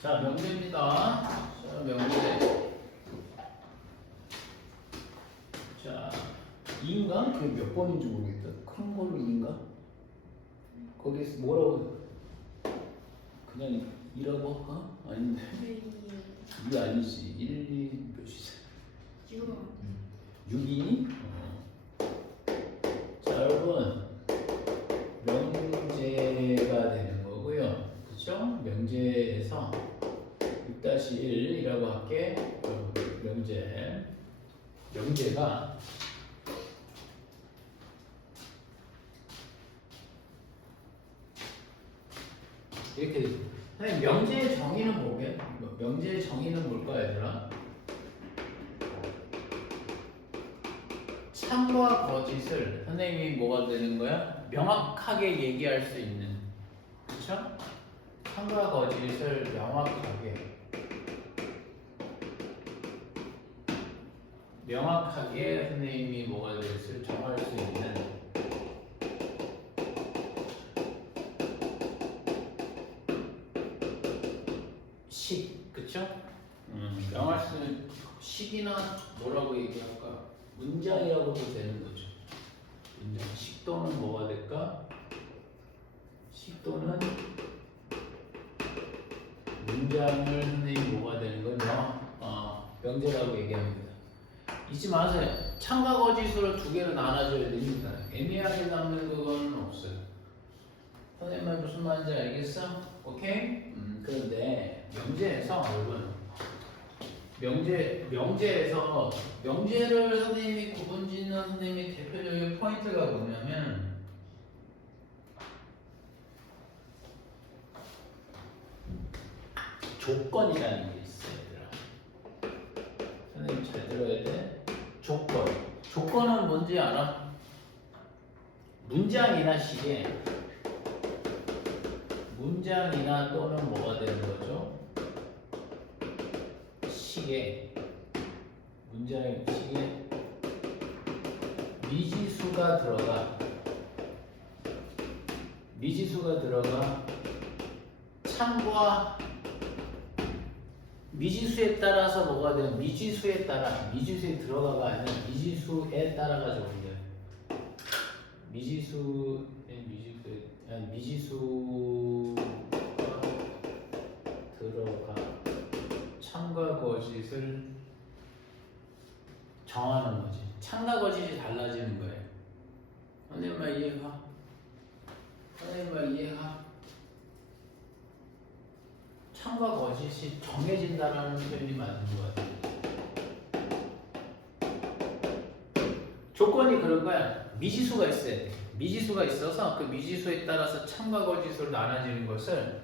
자, 명제입니다. 자, 명제. 자, 2인가? 그게 몇 번인지 모르겠다. 큰 걸로 2인가? 거기서 뭐라고? 그냥 2라고 할까? 아닌데. 이게 아니지. 1, 2 몇이지? 6이니? 자, 여러분. 명제가 되는 거고요. 그쵸? 명제에서 6-1이라고 할게. 명제가 이렇게 돼. 선생님, 명제의 정의는 뭐게? 명제의 정의는 뭘까, 얘들아? 참과 거짓을 선생님이 뭐가 되는 거야? 명확하게 얘기할 수 있는, 그렇죠? 참과 거짓을 명확하게 선생님이 뭐가 될지 정할 수 있는 식, 그쵸? 명할 수 있는 식이나 뭐라고 얘기할까? 문장이라고도 되는 거죠. 문장. 식도는 뭐가 될까? 식도는 문장을 선생님이 뭐가 되는 거냐? 명제라고 얘기합니다. 잊지 마세요. 참과 거짓으로 두 개로 나눠줘야 됩니다. 애매하게 남는 그건 없어요. 선생님은 무슨 말인지 알겠어? 오케이? 그런데 명제에서 여러분, 명제에서 명제를 선생님이 구분짓는 선생님의 대표적인 포인트가 뭐냐면 조건이라는 게 있어요, 얘들아. 선생님 잘 들어야 돼. 조건. 조건은 뭔지 알아? 문장이나 시에 문장이나 또는 뭐가 되는 거죠? 시에 문장의 시에 미지수가 들어가 참과 미지수에 따라서 뭐가 돼요? 미지수에 들어가가 아니라 미지수에 따라가 적용돼요. 미지수가 들어가 참과 거짓을 정하는 거지. 참과 거짓이 달라지는 거예요. 선생님 말 이해가? 참과 거짓이 정해진다라는 표현이 맞는 것 같아요. 조건이 그런 거야. 미지수가 있어야 돼. 미지수가 있어서 그 미지수에 따라서 참과 거짓으로 나눠지는 것을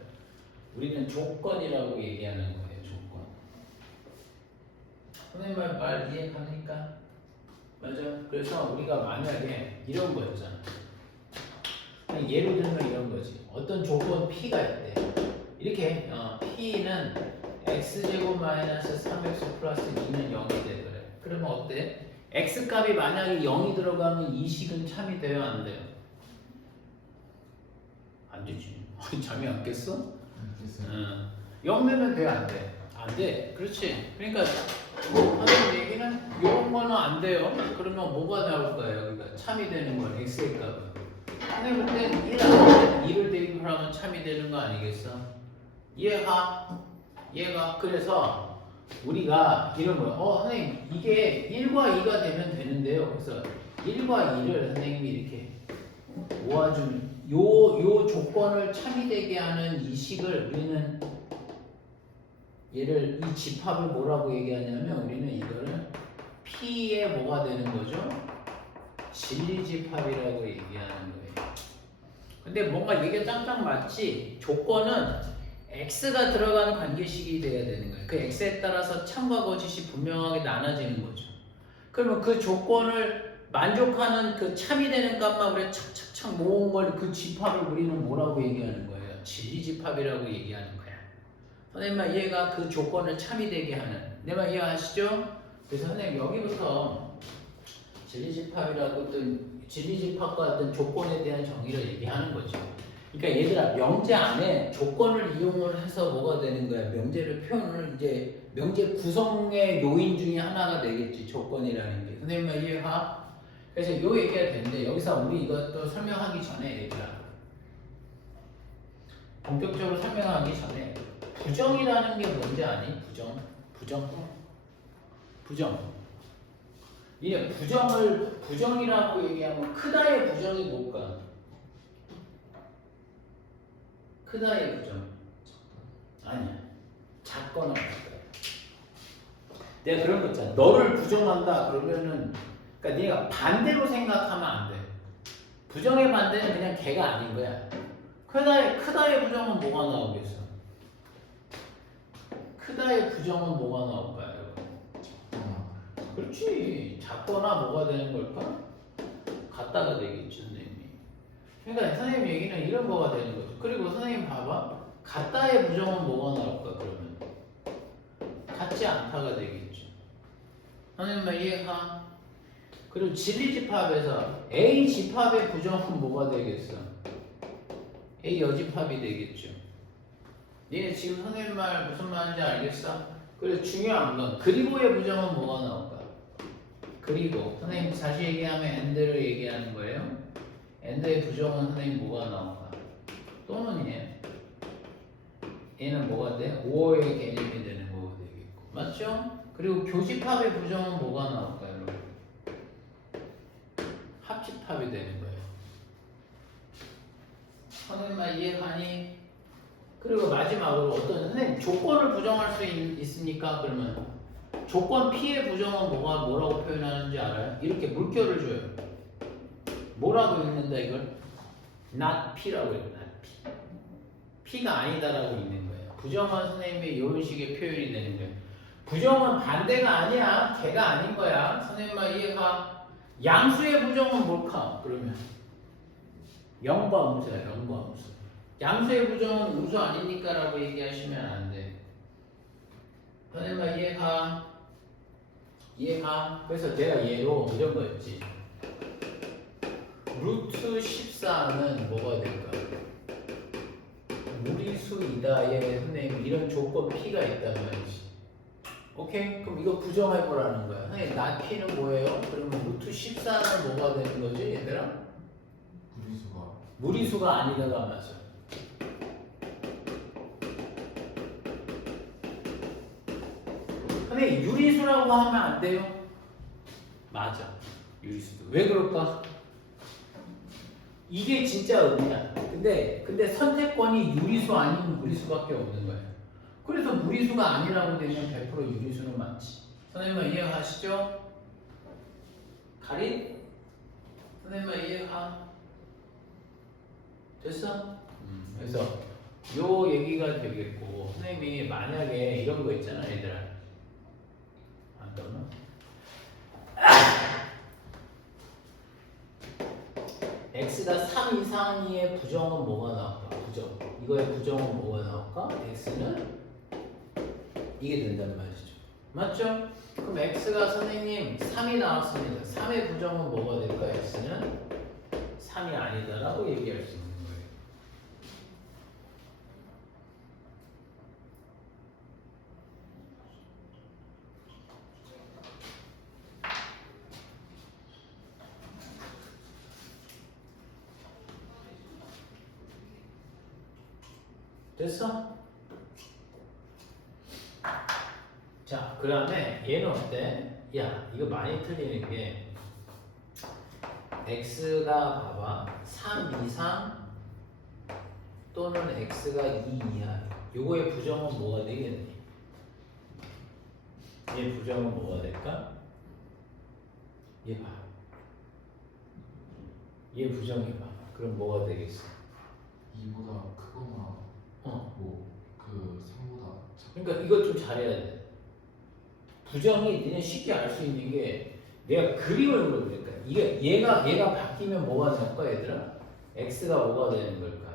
우리는 조건이라고 얘기하는 거예요. 조건. 선생님 말 이해 가니까? 맞아. 그래서 우리가 만약에 이런 거였잖아. 예를 들면 이런 거지. 어떤 조건 P가 있대. 이렇게 P는 x제곱 마이너스 3x 플러스 2는 0이 돼. 그래. 그러면 어때? x값이 만약에 0이 들어가면 이 식은 참이 돼요? 안 돼요? 안 되지. 잠이 안 깼어? 안 깼어요. 0 되면 돼? 안 돼? 안 돼. 그렇지. 그러니까 하는 얘기는 이런 거는 안 돼요. 그러면 뭐가 나올 거예요? 그러니까 참이 되는 건 x의 값은. 근데 그때 1 안 돼. 2를 대입을 하면 참이 되는 거 아니겠어? 얘가 그래서 우리가 이런 거예요. 선생님 이게 1과 2가 되면 되는데요. 그래서 1과 2를 선생님이 이렇게 모아주면 요 조건을 참이 되게 하는 이 식을 우리는 얘를 이 집합을 뭐라고 얘기하냐면 우리는 이거를 P의 뭐가 되는 거죠? 진리집합이라고 얘기하는 거예요. 근데 뭔가 얘기가 짱짱 맞지? 조건은 X가 들어가는 관계식이 돼야 되는 거예요. 그 X에 따라서 참과 거짓이 분명하게 나눠지는 거죠. 그러면 그 조건을 만족하는 그 참이 되는 값만 우리가 착착착 모은 걸 그 집합을 우리는 뭐라고 얘기하는 거예요? 진리집합이라고 얘기하는 거야. 선생님 말 이해가? 그 조건을 참이 되게 하는. 내 말 이해하시죠? 그래서 선생님 여기부터 진리집합이라고 어떤 진리집합과 어떤 조건에 대한 정의를 얘기하는 거죠. 그러니까 얘들아 명제 안에 조건을 이용을 해서 뭐가 되는 거야? 명제를 표현을 이제 명제 구성의 요인 중에 하나가 되겠지 조건이라는 게. 선생님만 이해가? 그래서 요 얘기가 되는데 여기서 우리 이것도 설명하기 전에 얘들아 본격적으로 설명하기 전에 부정이라는 게 뭔지 아니? 부정. 이게 부정이라고 얘기하면 크다의 부정이 뭘까? 크다의 부정. 아니야. 작거나 같다. 내가 그런 거 있잖아. 너를 부정한다 그러면은 그러니까 네가 반대로 생각하면 안 돼. 부정의 반대는 그냥 걔가 아닌 거야. 크다의 부정은 뭐가 나오겠어? 크다의 부정은 뭐가 나올까요? 그렇지. 작거나 뭐가 되는 걸까? 같다가 되겠지 선생님이. 그러니까 선생님 얘기는 이런 거가 되는 거죠. 그리고 선생님 봐봐. 같다의 부정은 뭐가 나올까 그러면? 같지 않다가 되겠죠. 선생님만 이해가? 그리고 진리집합에서 A 집합의 부정은 뭐가 되겠어? A 여집합이 되겠죠. 니네 지금 선생님 말 무슨 말인지 알겠어? 그래서 중요한 건 그리고의 부정은 뭐가 나올까? 그리고 선생님 다시 얘기하면 and를 얘기하는 거예요. and의 부정은 선생님 뭐가 나올까? 또는이에요. 얘는 뭐가 돼? 5어의 개념이 되는 거가 되겠고 맞죠? 그리고 교집합의 부정은 뭐가 나올까요? 여러분? 합집합이 되는 거예요. 선생님만 이해가니? 그리고 마지막으로 어떤 선생님 조건을 부정할 수 있습니까? 그러면 조건 P의 부정은 뭐라고 표현하는지 알아요? 이렇게 물결을 줘요. 뭐라고 읽는다 이걸? not P라고 해요. not P. P가 아니다라고 읽는 거예요. 부정은 선생님이 이런 식의 표현이 되는 거예요. 부정은 반대가 아니야. 걔가 아닌 거야. 선생님만 이해가? 양수의 부정은 뭘까? 그러면 영과 음수야. 영과 음수. 양수의 부정은 음수 아니니까 라고 얘기하시면 안 돼. 선생님만 이해가? 그래서 내가 얘로 이런 거 있지. 루트 14는 뭐가 될까? 무리수이다의 선생님 이런 조건 P가 있단 말이지. 오케이? 그럼 이거 부정해보라는 거야. 선생님 나 P는 뭐예요? 그러면 루트 14는 뭐가 되는 거지 얘들아? 무리수가 아니다가 맞아. 근데 유리수라고 하면 안 돼요? 맞아. 유리수도. 왜 그럴까? 이게 진짜 의미야. 근데 선택권이 유리수 아니면 무리수밖에 없는 거예요. 그래서 무리수가 아니라고 되면 100% 유리수는 맞지. 선생님은 이해하시죠? 가린? 선생님은 이해가? 됐어? 그래서 요 얘기가 되겠고 선생님이 만약에 이런 거 있잖아 얘들아. 안 떠나? x가 3 이상의 부정은 뭐가 나올까? 부정. 이거의 부정은 뭐가 나올까? x는 이게 된단 말이죠. 맞죠? 그럼 x가 선생님 3이 나왔습니다. 3의 부정은 뭐가 될까? x는 3이 아니다라고 얘기할 수 있는 거예요. 됐어? 자, 그 다음에 얘는 어때? 야, 이거 많이 틀리는 게 x가 봐봐 3 이상 또는 x가 2 이하 요거의 부정은 뭐가 되겠니? 얘 부정은 뭐가 될까? 얘 봐. 얘 부정해봐. 그럼 뭐가 되겠어? 2보다 크거나 그 3보다 그러니까 이것 좀 잘해야 돼. 부정이 그냥 쉽게 알 수 있는 게 내가 그림을 그려보니까 이게 얘가 바뀌면 뭐가 될까 얘들아? x가 뭐가 되는 걸까?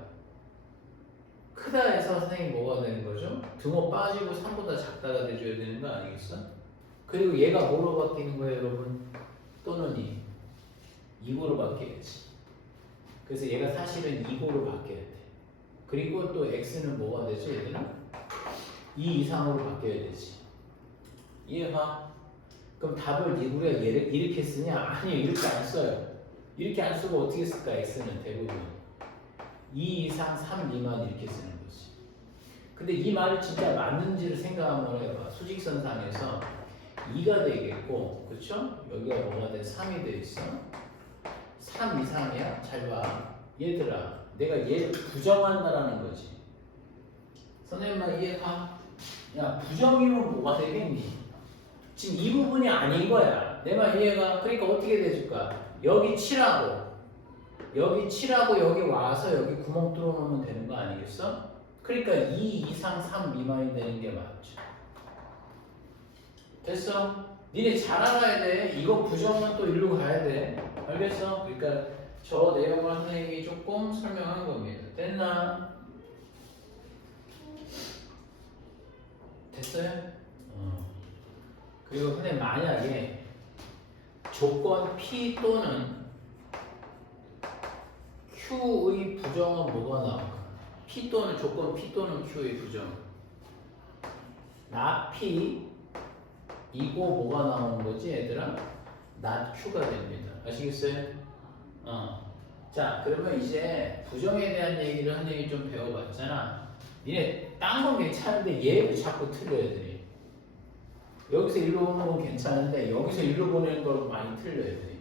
크다 해서 선생님 뭐가 되는 거죠? 등호 빠지고 3보다 작다가 돼줘야 되는 거 아니겠어? 그리고 얘가 뭐로 바뀌는 거예요 여러분? 또는 2고로 바뀌겠지. 그래서 얘가 사실은 2고로 바뀌어야 돼. 그리고 또 x는 뭐가 되지 얘들아? 2 이상으로 바뀌어야 되지. 이해가? 그럼 답을 우리가 이렇게 쓰냐? 아니요, 이렇게 안 써요. 이렇게 안 쓰고 어떻게 쓸까? x는 대부분 2 이상 3 미만 이렇게 쓰는 거지. 근데 이 말이 진짜 맞는지를 생각 한번 해봐. 수직선상에서 2가 되겠고, 그쵸? 여기가 뭐가 돼? 3이 돼 있어. 3 이상이야? 잘 봐. 얘들아, 내가 얘를 부정한다라는 거지. 선생님만 이해가? 야, 부정이면 뭐가 되겠니? 지금 이 부분이 아닌 거야. 내 말 이해가? 그러니까 어떻게 돼줄까? 여기 칠하고 여기 와서 여기 구멍 뚫어놓으면 되는 거 아니겠어? 그러니까 2 이상 3 미만이 되는 게 맞죠. 됐어? 니네 잘 알아야 돼. 이거 부정은 또 일로 가야 돼. 알겠어? 그러니까 저 내용을 선생님이 조금 설명한 겁니다. 됐나? 됐어요? 그리고 선생님 만약에 조건 P 또는 Q의 부정은 뭐가 나올까? P 또는 조건 P 또는 Q의 부정. not P 이거 뭐가 나오는 거지 얘들아? not Q가 됩니다. 아시겠어요? 자, 그러면 이제 부정에 대한 얘기를 선생님이 좀 배워봤잖아. 니네 딴 건 괜찮은데 얘를 자꾸 틀려 애들이. 여기서 일로 오는 건 괜찮은데 여기서 일로 보내는 걸 많이 틀려 애들이.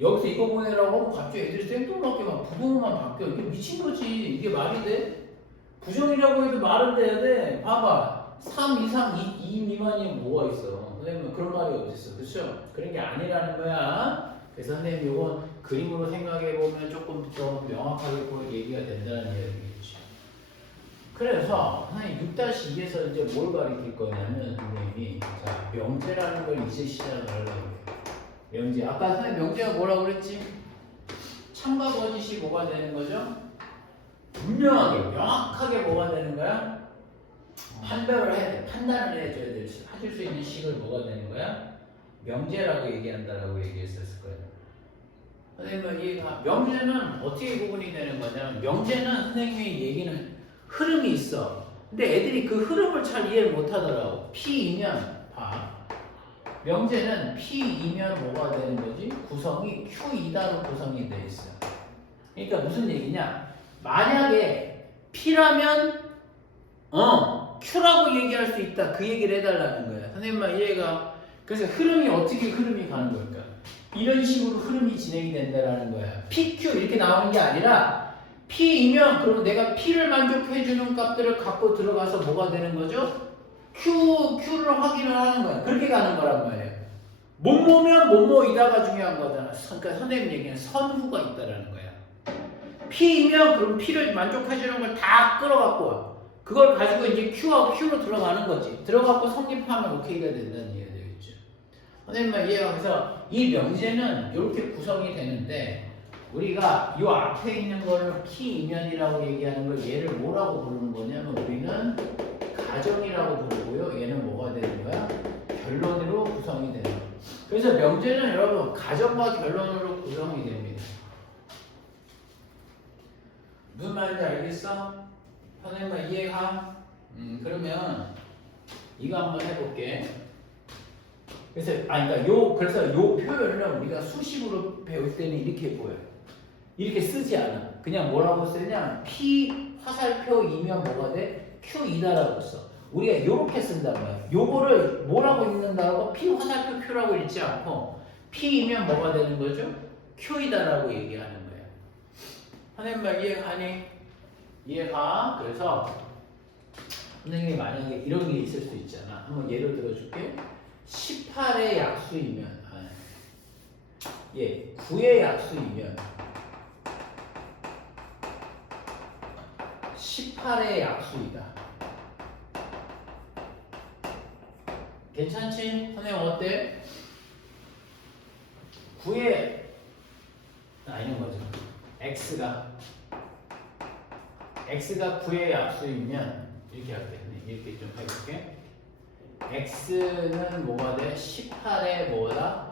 여기서 이거 보내라고 하고 갑자기 애들이 생뚱맞게 막 부동만 바뀌어. 이게 미친 거지. 이게 말이 돼? 부정이라고 해도 말은 돼야 돼. 봐봐. 3 이상 2 미만이면 뭐가 있어? 선생님은 그런 말이 어딨어. 그렇죠? 그런 게 아니라는 거야. 그래서 선생님 이건 그림으로 생각해보면 조금 더 명확하게 얘기가 된다는 이야기겠죠. 그래서 선생님 6-2에서 이제 뭘 가르칠 거냐면 선생님이 자 명제라는 걸 이제 시작을 하려고 해요. 명제. 아까 선생님 명제가 뭐라고 그랬지? 참과 거짓이 뭐가 되는 거죠? 분명하게 명확하게 뭐가 되는 거야? 판별을 해야 돼. 판단을 해줘야 돼. 하실 수 있는 식을 뭐가 되는 거야? 명제라고 얘기한다라고 얘기했었을 거예요. 선생님은 이해가? 명제는 어떻게 구분이 되는 거냐면 명제는 선생님의 얘기는 흐름이 있어. 근데 애들이 그 흐름을 잘 이해를 못 하더라고. P이면 봐. 명제는 P이면 뭐가 되는 거지? 구성이 Q이다로 구성이 돼 있어. 그러니까 무슨 얘기냐? 만약에 P라면 Q라고 얘기할 수 있다. 그 얘기를 해달라는 거야. 선생님만 이해가? 그래서 흐름이 어떻게 흐름이 가는 걸까? 이런 식으로 흐름이 진행이 된다라는 거야. PQ 이렇게 나오는 게 아니라 P이면 그럼 내가 P를 만족해주는 값들을 갖고 들어가서 뭐가 되는 거죠? Q를 확인을 하는 거야. 그렇게 가는 거란 말이에요. 뭐뭐면 뭐뭐이다가 중요한 거잖아. 그러니까 선생님 얘기는 선후가 있다라는 거야. P이면 그럼 P를 만족해주는 걸 다 끌어갖고 와. 그걸 가지고 이제 Q하고 Q로 들어가는 거지. 들어가고 성립하면 OK가 된다는 얘기가 되겠죠. 선생님만 이해가? 그래서 이 명제는 이렇게 구성이 되는데 우리가 이 앞에 있는 거를 P이면이라고 얘기하는 걸 얘를 뭐라고 부르는 거냐면 우리는 가정이라고 부르고요. 얘는 뭐가 되는 거야? 결론으로 구성이 되는 거야. 그래서 명제는 여러분 가정과 결론으로 구성이 됩니다. 무슨 말인지 알겠어? 선생님만 이해가? 그러면 이거 한번 해볼게. 그래서 그래서 요 표현을 우리가 수식으로 배울 때는 이렇게 보여요. 이렇게 쓰지 않아. 그냥 뭐라고 쓰냐? P 화살표이면 뭐가 돼? Q이다라고 써. 우리가 이렇게 쓴단 말이야. 요거를 뭐라고 읽는다고? P 화살표 Q라고 읽지 않고 P이면 뭐가 되는 거죠? Q이다라고 얘기하는 거야. 선생님 말 이해가니? 이해가? 그래서 선생님이 만약에 이런 게 있을 수 있잖아. 한번 예를 들어줄게. 18의 약수이면 9의 약수이면 18의 약수이다. 괜찮지? 선생님 어때? 9의 이런 거죠. X가 9의 약수이면 이렇게 할게. 이렇게 좀 해볼게. X는 뭐가 돼? 18의 뭐다?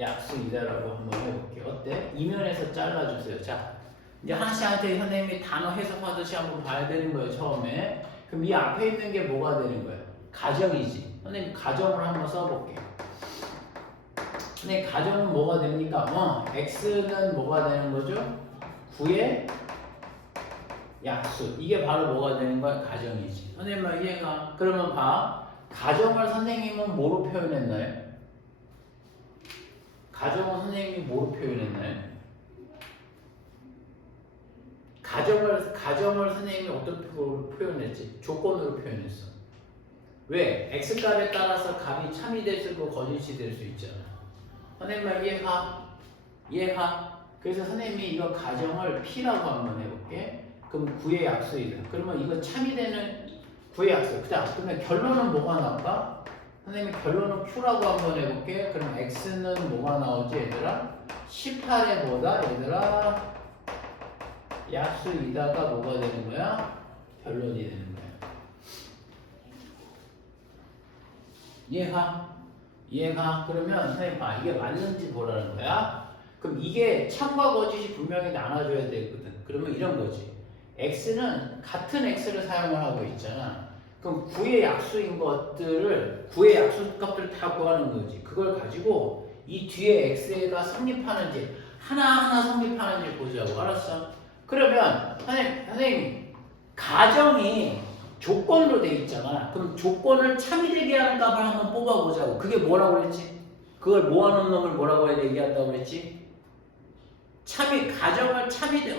약수이다라고 한번 해볼게요. 어때? 이면에서 잘라주세요. 자, 이제 하나씩한테 선생님이 단어 해석하듯이 한번 봐야 되는 거예요, 처음에. 그럼 이 앞에 있는 게 뭐가 되는 거예요? 가정이지. 선생님 가정을 한번 써볼게요. 선생님 가정은 뭐가 됩니까? x는 뭐가 되는 거죠? 9의 약수. 이게 바로 뭐가 되는 거야? 가정이지. 선생님 말 이해가? 그러면 봐. 가정을 선생님은 뭐로 표현했나요? 가정은 선생님이 뭐로 표현했나요? 가정을 선생님이 어떤 표현했지? 조건으로 표현했어. 왜? x값에 따라서 값이 참이 될 수 있고 거짓이 될 수 있잖아. 선생님 말 이해가? 이해가? 그래서 선생님이 이거 가정을 P라고 한번 해볼게. 그럼 9의 약수이다. 그러면 이거 참이 되는 9의 약수. 그러면 결론은 뭐가 나올까? 선생님이 결론은 Q라고 한번 해볼게. 그럼 X는 뭐가 나오지 얘들아? 18의 뭐다 얘들아? 약수이다가 뭐가 되는 거야? 결론이 되는 거야. 이해가? 이해가? 그러면 선생님 봐. 이게 맞는지 보라는 거야. 그럼 이게 참과 거짓이 분명히 나눠줘야 되거든. 그러면 이런 거지. X는 같은 X를 사용을 하고 있잖아. 그럼 9의 약수인 것들을 9의 약수 값들을 다 구하는 거지. 그걸 가지고 이 뒤에 X가 성립하는지 하나하나 성립하는지 보자고. 알았어? 그러면 선생님 가정이 조건으로 돼 있잖아. 그럼 조건을 참이 되게 하는 값을 한번 뽑아보자고. 그게 뭐라고 그랬지? 그걸 모아놓은 놈을 뭐라고 해야 얘기한다고 그랬지? 가정을 참이되게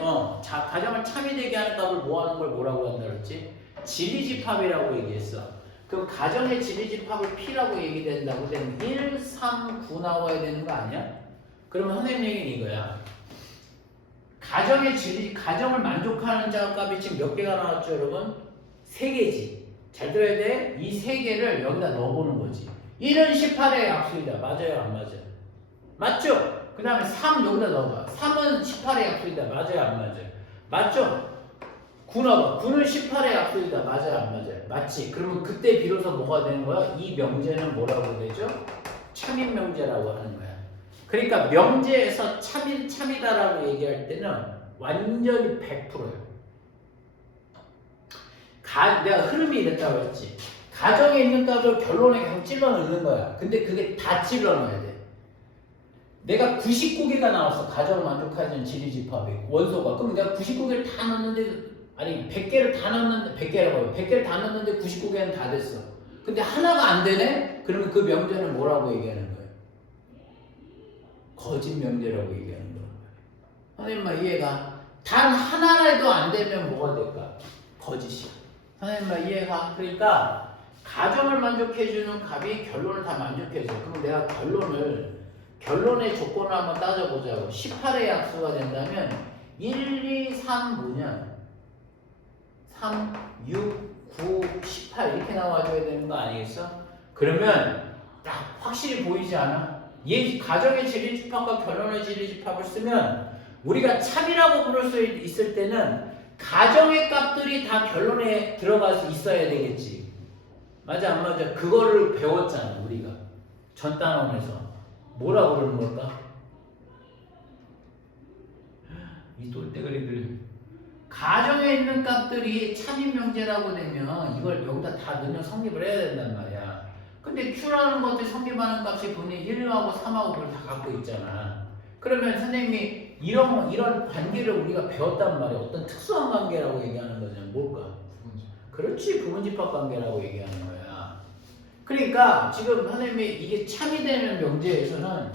하는 값을 모아놓은 걸 뭐라고 한다고 그랬지? 진리집합이라고 얘기했어. 그럼 가정의 진리집합을 P라고 얘기된다고 되면 1, 3, 9 나와야 되는 거 아니야? 그러면 선생님 얘기는 이거야. 가정을 만족하는 값이 지금 몇 개가 나왔죠, 여러분? 3개지. 잘 들어야 돼. 이 3개를 여기다 넣어보는 거지. 1은 18의 약수이다. 맞아요, 안 맞아요? 맞죠? 그 다음에 3 여기다 넣어봐. 3은 18의 약수이다. 맞아요, 안 맞아요? 맞죠? 9 넣어봐. 9는 18의 약수이다. 맞아요, 안 맞아요? 맞지? 그러면 그때 비로소 뭐가 되는 거야? 이 명제는 뭐라고 되죠? 참인 명제라고 하는 거야. 그러니까 명제에서 참이다라고 얘기할 때는 완전히 100%예요. 내가 흐름이 이랬다고 했지. 가정에 있는 값을 결론에 그냥 찔러 넣는 거야. 근데 그게 다 찔러 넣어야 돼. 내가 99개가 나왔어. 가정 만족하는 진리집합이 원소가. 그럼 내가 99개를 다 넣었는데, 아니 100개를 다 넣었는데, 100개를 다 넣었는데 99개는 다 됐어. 근데 하나가 안 되네? 그러면 그 명제는 뭐라고 얘기하는 거예요? 거짓 명제라고 얘기하는 거예요. 선생님 말 이해가? 단 하나라도 안 되면 뭐가 될까? 거짓이야. 선생님 말 이해가? 그러니까 가정을 만족해주는 값이 결론을 다 만족해줘. 그럼 내가 결론의 조건을 한번 따져보자고. 18의 약수가 된다면 1, 2, 3 뭐냐? 3, 6, 9, 18 이렇게 나와줘야 되는 거 아니겠어? 그러면 딱 확실히 보이지 않아? 가정의 진리집합과 결론의 진리집합을 쓰면 우리가 참이라고 부를 수 있을 때는 가정의 값들이 다 결론에 들어가서 있어야 되겠지. 맞아 안 맞아? 그거를 배웠잖아 우리가 전 단원에서. 뭐라고 그러는 걸까? 이 똘대가리들. 가정에 있는 값들이 참인 명제라고 되면 이걸 여기다 다 넣으면 성립을 해야 된단 말이야. 근데 Q라는 것들이 성립하는 값이 분이 1하고 3하고 그걸 다 갖고 있잖아. 그러면 선생님이 이런 관계를 우리가 배웠단 말이야. 어떤 특수한 관계라고 얘기하는 거잖아. 뭘까? 그렇지. 부분집합 관계라고 얘기하는 거야. 그러니까 지금 선생님이 이게 참이 되는 명제에서는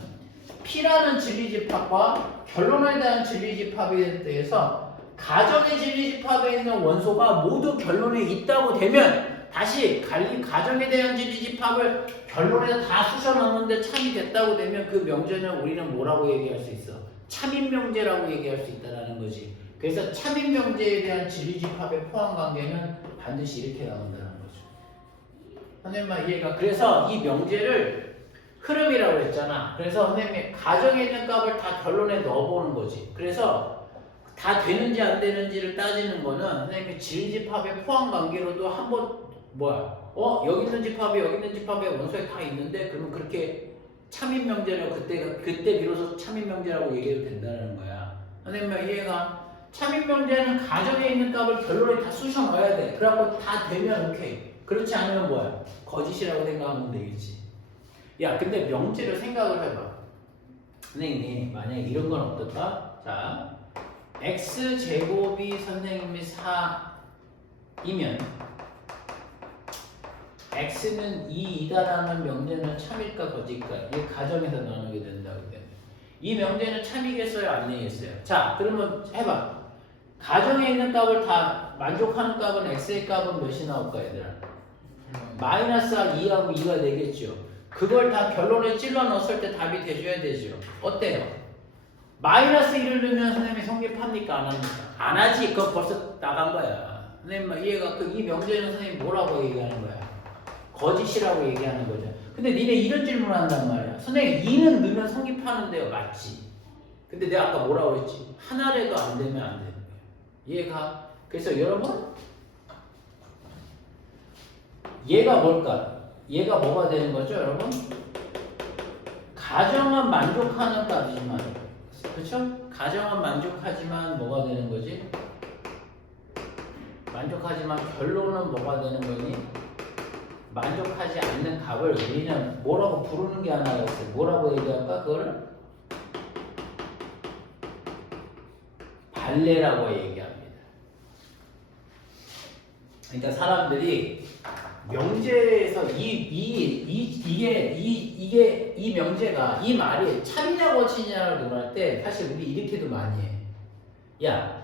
P라는 진리집합과 결론에 대한 진리집합에 대해서 가정의 진리집합에 있는 원소가 모두 결론에 있다고 되면 다시 가정에 대한 진리집합을 결론에 다 쑤셔 넣는데 참이 됐다고 되면 그 명제는 우리는 뭐라고 얘기할 수 있어? 참인 명제라고 얘기할 수 있다는 거지. 그래서 참인 명제에 대한 진리집합의 포함 관계는 반드시 이렇게 나온다는 거죠. 선생님 말 이해가? 그래서 이 명제를 흐름이라고 했잖아. 그래서 선생님이 가정에 있는 값을 다 결론에 넣어보는 거지. 그래서 다 되는지 안 되는지를 따지는 거는 선생님이 진리집합의 포함 관계로도 한번 여기 있는 집합이 여기 있는 집합에 원소에 다 있는데 그러면 그렇게 참인 명제라고 그때 비로소 참인 명제라고 얘기해도 된다는 거야. 선생님 이해가? 참인 명제는 가정에 있는 값을 결론에 다 쑤셔 넣어야 돼. 그래갖고 다 되면 오케이. 그렇지 않으면 뭐야? 거짓이라고 생각하면 되겠지. 야, 근데 명제를 생각을 해봐. 선생님, 만약에 이런 건 어떨까? 자, x제곱이 선생님이 4이면 x는 2이다라는 명제는 참일까 거짓일까? 이게 가정에서 나누게 된다고 돼. 이 명제는 참이겠어요? 아니겠어요? 자, 그러면 해봐. 가정에 있는 값을 다 만족하는 값은 x의 값은 몇이 나올까 얘들아? 마이너스 2하고 2가 되겠죠. 그걸 다 결론에 찔러 넣었을 때 답이 돼줘야 되죠. 어때요? 마이너스 1을 넣으면 선생님이 성립합니까? 안 합니까? 안 하지. 그거 벌써 나간 거야. 선생님 이해가 이 명제는 선생님 뭐라고 얘기하는 거야? 거짓이라고 얘기하는 거죠. 근데 니네 이런 질문을 한단 말이야. 선생님 2는 넣으면 성립하는데요. 맞지? 근데 내가 아까 뭐라고 했지? 하나라도 안 되면 안 되는 거야. 이해가? 그래서 여러분 얘가 뭘까? 얘가 뭐가 되는 거죠, 여러분? 가정은 만족하는 값이지만, 그렇죠? 가정은 만족하지만 뭐가 되는 거지? 만족하지만 결론은 뭐가 되는 거니? 만족하지 않는 값을 우리는 뭐라고 부르는 게 하나가 있어요. 뭐라고 얘기할까? 그거를 발레라고 얘기합니다. 그러니까 사람들이 명제에서 이 명제가 이 말이 참이냐 거짓이냐를 논할 때 사실 우리 이렇게도 많이 해. 야,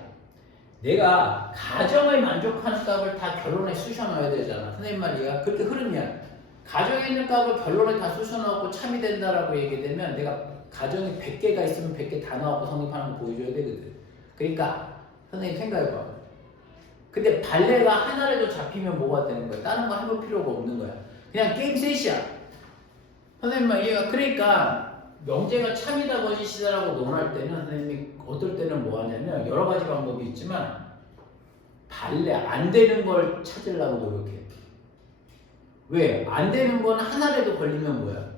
내가 가정을 만족하는 값을 다 결론에 쑤셔 넣어야 되잖아. 선생님 말이야. 그렇게 흐름이야. 가정에 있는 값을 결론에 다 쑤셔 넣고 참이 된다라고 얘기되면 내가 가정이 100개가 있으면 100개 다 나오고 성립하는 거 보여줘야 되거든. 그러니까 선생님 생각해봐. 근데 발레가 하나라도 잡히면 뭐가 되는 거야? 다른 거 해볼 필요가 없는 거야. 그냥 게임 셋이야. 선생님 말 이해가? 그러니까 명제가 참이다 거짓이다라고 논할 때는 선생님이 어떨 때는 뭐 하냐면 여러 가지 방법이 있지만 발레 안 되는 걸 찾으려고 노력해. 왜? 안 되는 건 하나라도 걸리면 뭐야?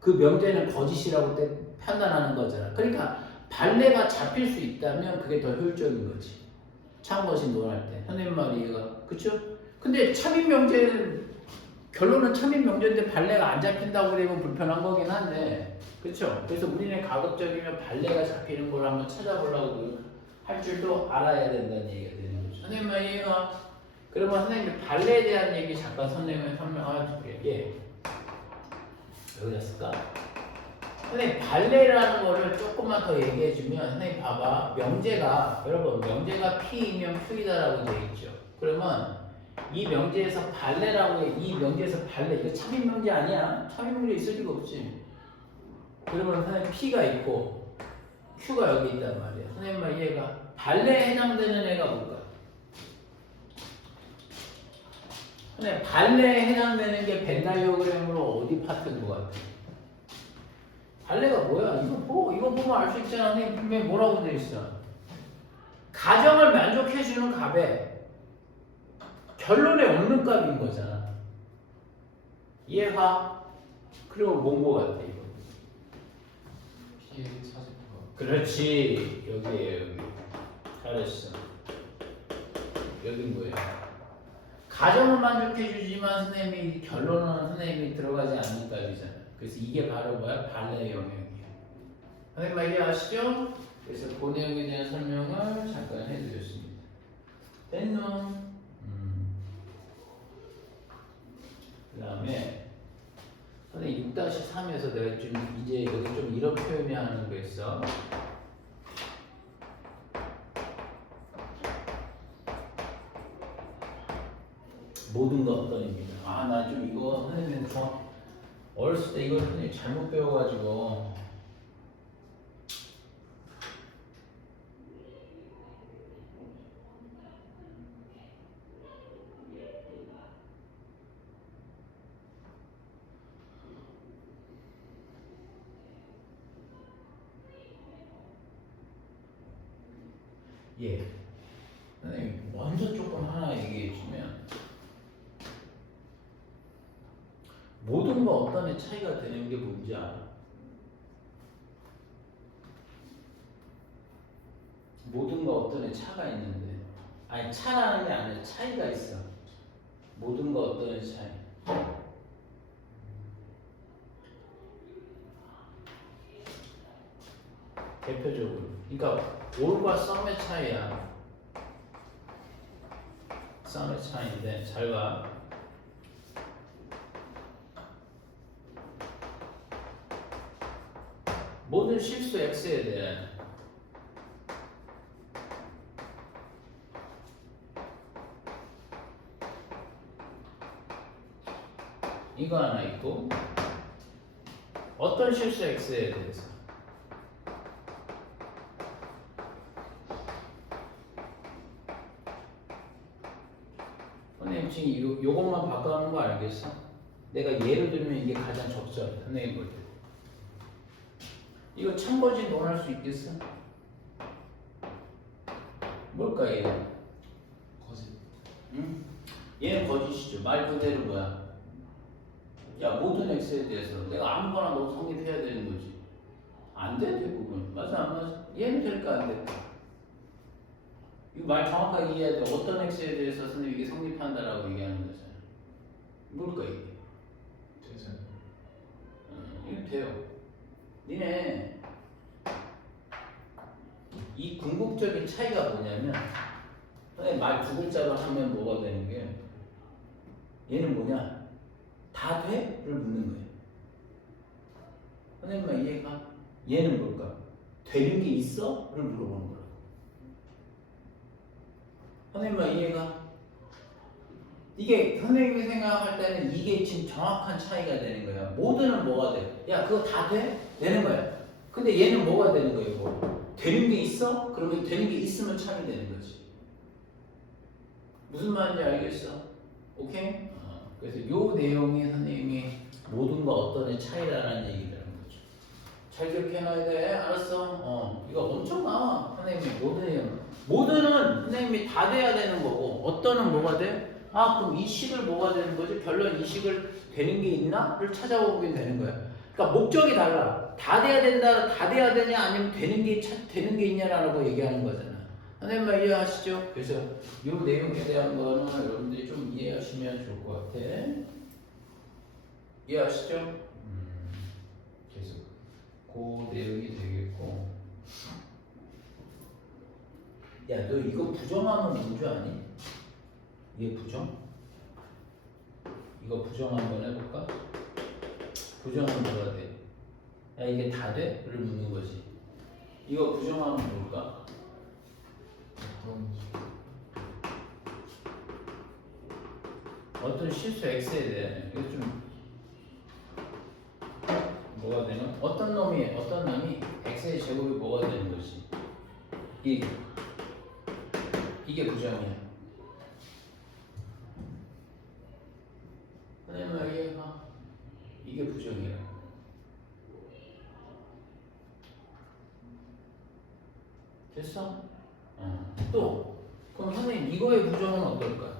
그 명제는 거짓이라고 판단하는 거잖아. 그러니까 발레가 잡힐 수 있다면 그게 더 효율적인 거지. 참거짓 논할 때. 선생님 말이 이해가? 그쵸? 근데 참인 명제는 결론은 참인 명제인데 발레가 안 잡힌다고 되면 불편한 거긴 한데 그쵸? 그래서 우리는 가급적이면 발레가 잡히는 걸 한번 찾아보려고 할 줄도 알아야 된다는 얘기가 되는 거죠. 선생님 말 이해가? 그러면 선생님이 발레에 대한 얘기 잠깐 선생님이 설명할게요. 여기다 쓸까? 선생님 발레라는 거를 조금만 더 얘기해주면 선생님 봐봐. 명제가 여러분 명제가 P이면 Q이다라고 되어 있죠. 그러면 이 명제에서 발레라고 해. 이 명제에서 발레 이거 참인 명제 아니야. 참인 명제 있을 리가 없지. 그러면 선생님 P가 있고 Q가 여기 있단 말이야. 선생님 말 이해가? 발레에 해당되는 애가 뭘까? 선생님 발레에 해당되는 게 벤 다이어그램으로 어디 파트인 것 같아? 발레가 뭐야? 이거 보면 알 수 있잖아. 선생님 분명히 뭐라고 되어 있어? 가정을 만족해주는 값에 결론에 없는 값인 거잖아. 이해가? 그리고 뭔 거 같아 이거? P의 차지표가. 그렇지. 여기에요 여기. 잘했어. 여긴 뭐야? 가정을 만족해주지만 선생님이 결론은 선생님이 들어가지 않는 값이잖아. 그래서 이게 바로 뭐야? 발레의 영역이야. 선생님 말 이해하시죠? 그래서 그 내용에 대한 설명을 잠깐 해드렸습니다. 됐노? 그 다음에 선생님 6-3에서 내가 좀 이제 여기 좀 이런 표현이 하는 거 있어. 모든 것 어떤입니다. 아, 나 좀 이거 선생님 어렸을 때 이거 선생님 잘못 배워가지고 예. 선생님 먼저 조금 하나 얘기해주면 모든 거 어떤 애 차이가 되는 게 뭔지 알아? 모든 거 어떤 애 차가 있는데, 아니 차라는 게 아니라 차이가 있어. 모든 거 어떤 차이. 대표적으로. 그러니까 올과 썸의 차이야. 썸의 차이인데 잘 봐. 모든 실수 x에 대한 이거 하나 있고 어떤 실수 x에 대해서 선생님 지금 요것만 바꿔놓은 거 알겠어? 내가 예를 들면 이게 가장 적절해 선생님 볼 때. 이거 참거짓 논할 수 있겠어? 뭘까 얘? 거짓. 응? 얘는 거짓이죠. 말 그대로 뭐야? 야 모든 x에 대해서 내가 아무거나 넣어서 성립해야 되는 거지. 안 돼 대부분. 맞아 안 맞아? 얘는 될까 안 될까? 이거 말 정확하게 이해해야 돼. 어떤 x에 대해서 선생님 이게 성립한다라고 얘기하는 거잖아. 뭘까 이게? 되잖아. 이거 돼요. 니네 이 궁극적인 차이가 뭐냐면 말 두 글자로 하면 뭐가 되는 게 얘는 뭐냐? 다 돼? 를 묻는 거예요. 선생님만 이해가? 얘는 뭘까? 되는 게 있어? 를 물어보는 거야. 선생님만 이해가? 이게 선생님이 생각할 때는 이게 지금 정확한 차이가 되는 거야. 모두는 뭐가 돼? 야 그거 다 돼? 되는 거야. 근데 얘는 뭐가 되는 거예요? 뭐? 되는 게 있어? 그러면 되는 게 있으면 참이 되는 거지. 무슨 말인지 알겠어? 오케이? 그래서 요 내용이 선생님이 모든 거 어떤의 차이라는 얘기라는 거죠. 잘 기억해놔야 돼. 알았어? 이거 엄청 나와. 선생님이 모든은 선생님이 다 돼야 되는 거고 어떤은 뭐가 돼? 아 그럼 이 식을 뭐가 되는 거지? 결론 이 식을 되는 게 있나?를 찾아보게 되는 거야. 그러니까 목적이 달라. 다 돼야 된다, 다 돼야 되냐, 아니면 되는 게 있냐라고 얘기하는 거잖아. 선생님만 이해하시죠? 그래서 이 내용에 대한 거는 여러분들이 좀 이해하시면 좋을 것 같아. 이해하시죠? 그래서 그 내용이 되겠고. 야, 너 이거 부정하면 뭔 줄 아니? 이게 부정? 이거 부정 한번 해볼까? 부정은 뭐가 돼? 야 이게 다 돼? 를 묻는 거지. 이거 부정하면 뭘까? 어떤 실수 x에 대한 이거 좀 뭐가 되는? 어떤 놈이 x의 제곱이 뭐가 되는 거지? 이게 부정이야. 선생님 이해가? 이게 부정이야. 됐어? 또 그럼 선생님 이거의 부정은 어떨까?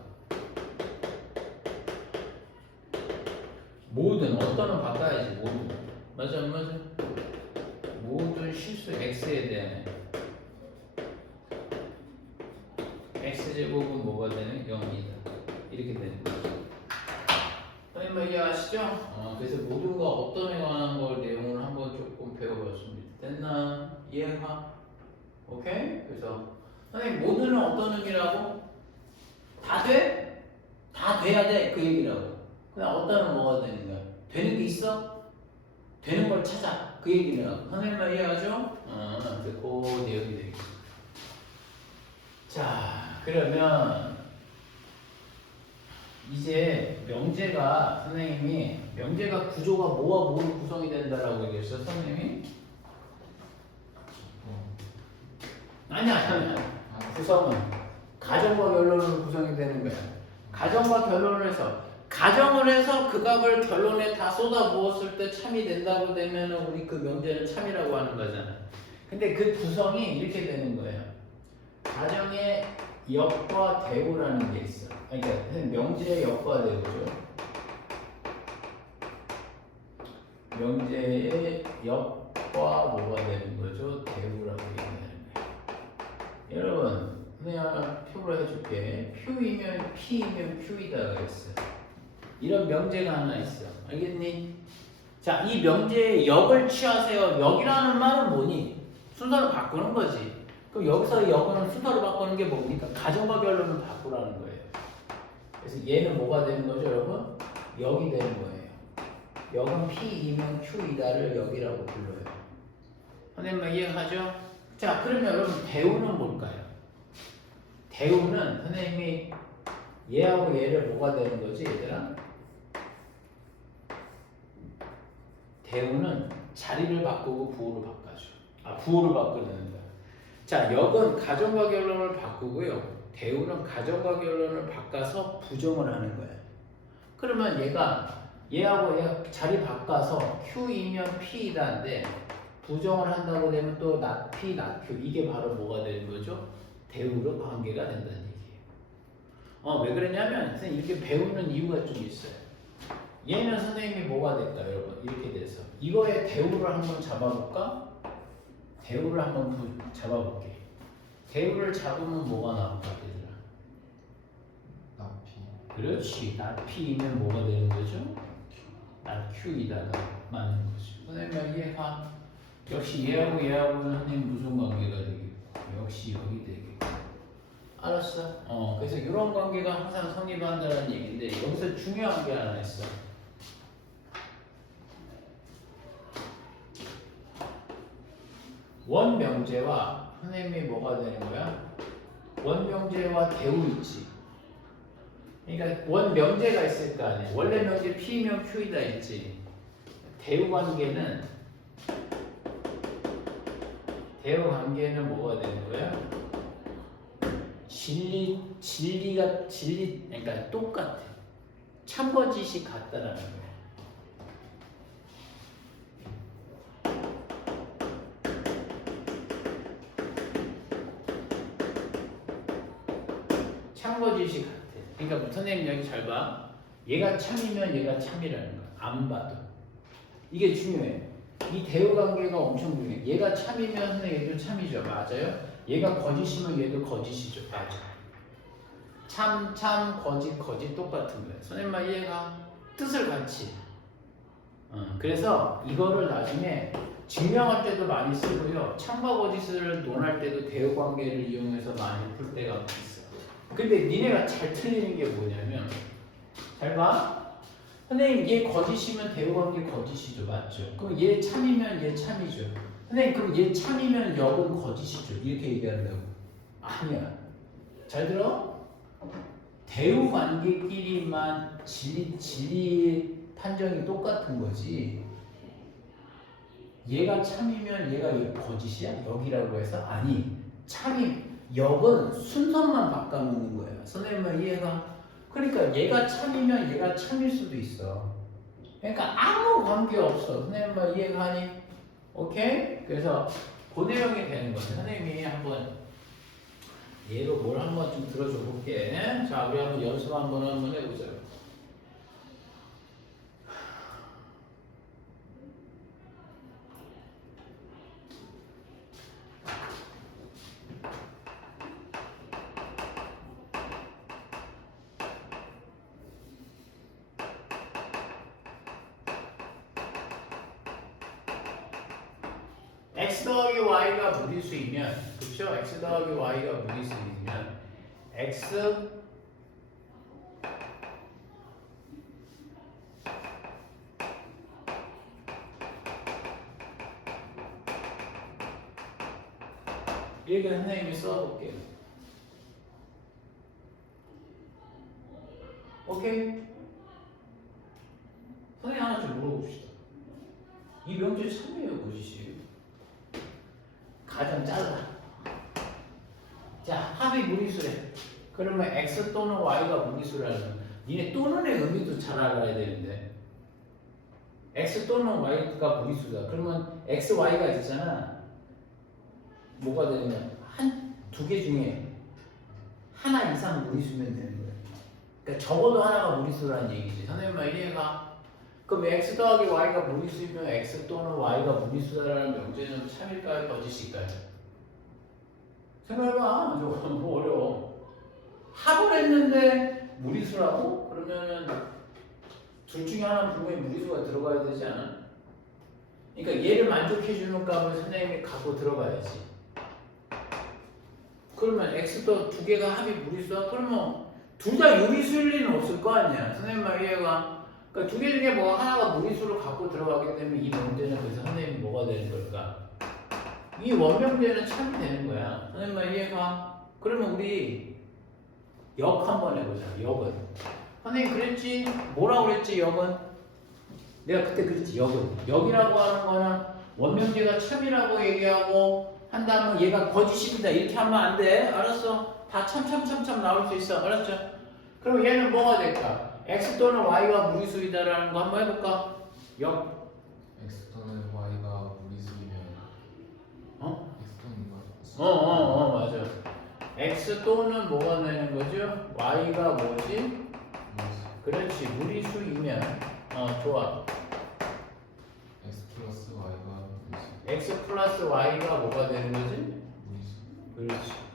모든 어떤은 바꿔야지. 모든 맞아 안 맞아? 모든 실수 x에 대한 x제곱은 뭐가 되는? 0이다 이렇게 되는 거죠. 선생님 이해하시죠? 그래서 모든 거 어떤에 관한 걸 내용을 한번 조금 배워봤습니다. 됐나? 이해가? 오케이? 그래서 선생님 모두는 어떤 의미라고? 다 돼? 다 돼야 돼 그 얘기라고. 그냥 어떤은 뭐가 되는 거야? 되는 게 있어? 되는 걸 찾아 그 얘기라고. 선생님만 이해하죠? 그 내용이 되겠습니다. 자 그러면 이제 명제가 구조가 뭐와 뭐로 구성이 된다라고 얘기했어 선생님이? 아니야. 구성은 가정과 결론으로 구성이 되는 거야. 가정과 결론을 해서 그 값을 결론에 다 쏟아 부었을 때 참이 된다고 되면 우리 그 명제는 참이라고 하는 거잖아. 근데 그 구성이 이렇게 되는 거예요. 가정의 역과 대우라는 게 있어. 그러니까 명제의 역과 대우죠. 명제의 역과 뭐가 되는 거죠? 대우라고 얘기하는 거예요. 여러분 그냥 표로 해줄게. Q이면 P이면 Q이다 그랬어. 이런 명제가 하나 있어. 알겠니? 자, 이 명제의 역을 취하세요. 역이라는 말은 뭐니? 순서를 바꾸는 거지. 그럼 여기서 역은 순서를 바꾸는 게 뭡니까? 가정과 결론을 바꾸라는 거예요. 그래서 얘는 뭐가 되는 거죠, 여러분? 역이 되는 거예요. 역은 P이면 Q이다를 역이라고 불러요. 선생님 이해가죠? 자, 그러면 여러분 대우는 뭘까요? 대우는 선생님이 얘하고 얘를 뭐가 되는 거지, 얘들아? 대우는 자리를 바꾸고 부호를 바꿔줘. 부호를 바꾸는 거야. 자, 역은 가정과 결론을 바꾸고요. 대우는 가정과 결론을 바꿔서 부정을 하는 거야. 그러면 얘하고 얘 자리 바꿔서 Q이면 P이다인데 부정을 한다고 되면 또 not P, not Q. 이게 바로 뭐가 되는 거죠? 대우로 관계가 된다는 얘기예요. 왜 그러냐면 선생님 이렇게 배우는 이유가 좀 있어요. 얘는 선생님이 뭐가 될까요, 여러분? 이렇게 돼서 이거의 대우를 한번 잡아볼까? 대우를 한번 잡아볼게. 대우를 잡으면 뭐가 나올까, 얘들아? 나피. 그렇지. not P이면 뭐가 되는 거죠? not Q이다가 맞는 거죠. 선생님 이해가? 역시 얘하고 얘하고는 선생님 무슨 관계가 되겠고 역시 여기 되겠고. 알았어? 그래서 이런 관계가 항상 성립한다는 얘기인데 여기서 중요한 게 하나 있어. 원명제와 선생님이 뭐가 되는 거야? 원명제와 대우 있지. 그러니까 원명제가 있을 거 아니야. 원래 명제 P면 Q이다 있지. 대우 관계는 뭐가 되는 거야? 그러니까 똑같아. 참거짓이 같다라는 거야. 참거짓이 같아. 그러니까 선생님 여기 잘 봐. 얘가 참이면 얘가 참이라는 거야. 안 봐도. 이게 중요해. 이 대우 관계가 엄청 중요해. 얘가 참이면 얘도 참이죠. 맞아요? 얘가 거짓이면 얘도 거짓이죠. 맞아. 참, 거짓 똑같은 거예요. 선생님만 이해가? 뜻을 같이. 그래서 이거를 나중에 증명할 때도 많이 쓰고요. 참과 거짓을 논할 때도 대우 관계를 이용해서 많이 풀 때가 있어. 근데 니네가 잘 틀리는 게 뭐냐면, 잘 봐. 선생님 얘 거짓이면 대우관계 거짓이죠. 맞죠? 그럼 얘 참이면 얘 참이죠. 선생님 그럼 얘 참이면 역은 거짓이죠. 이렇게 얘기한다고. 아니야. 잘 들어? 대우관계끼리만 진리 판정이 똑같은 거지. 얘가 참이면 얘가 거짓이야? 역이라고 해서? 아니. 역은 순서만 바꿔놓는 거야. 선생님만 이해가? 그러니까 얘가 참이면 얘가 참일 수도 있어. 그러니까 아무 관계 없어. 선생님만 이해가니? 오케이? 그래서 그 내용이 되는 거예요. 선생님이 한번 얘로 뭘 한번 좀 들어줘 볼게. 자, 우리 한번 연습 한번 해보자. x 더하기 y가 무리수이면, 그쵸? x 더하기 y가 무리수이면 x 이렇게 선생님이 써볼게요. 오케이? 선생님 하나 좀 물어봅시다. 이 명제 참이에요, 거짓이에요? 가장 짧아. 자, 합이 무리수래. 그러면 x 또는 y가 무리수라는 거야. 니네 또는의 의미도 잘 알아야 되는데. x 또는 y가 무리수다. 그러면 x, y가 있잖아. 뭐가 되느냐? 두 개 중에 하나 이상 무리수면 되는 거야. 그러니까 적어도 하나가 무리수라는 얘기지. 선생님만 이해가? 그럼 x 더하기 y가 무리수이면 x 또는 y가 무리수다라는 명제는 참일까요? 거짓일까요? 생각해봐. 저거 뭐 어려워. 합을 했는데 무리수라고? 그러면은 둘 중에 하나는 분명히 무리수가 들어가야 되지 않아? 그러니까 얘를 만족해주는 값을 선생님이 갖고 들어가야지. 그러면 x도 두 개가 합이 무리수야? 그러면 둘 다 유리수일 리는 없을 거 아니야. 선생님 말 이해가. 그러니까 두 개 중에 뭐 하나가 무리수를 갖고 들어가기 때문에 이 문제는 그래서 선생님이 뭐가 되는 걸까? 이 원명제는 참이 되는 거야. 선생님 말 이해가. 그러면 우리 역 한번 해보자. 역은. 선생님 그랬지? 뭐라고 그랬지 역은? 내가 그때 그랬지 역은. 역이라고 하는 거는 원명제가 참이라고 얘기하고 한 다음에 얘가 거짓입니다. 이렇게 하면 안 돼. 알았어? 다 참 나올 수 있어. 알았죠? 그럼 얘는 뭐가 될까? x 또는 y가 무리수이다라는 거 한번 해볼까? 역. x 또는 y가 무리수이면 어? x 또는 y 맞아. x 또는 뭐가 되는 거죠? y가 뭐지? 무리수. 그렇지. 무리수이면 좋아. x 플러스 y가 무리수. x 플러스 y가 뭐가 되는 거지? 무리수. 그렇지.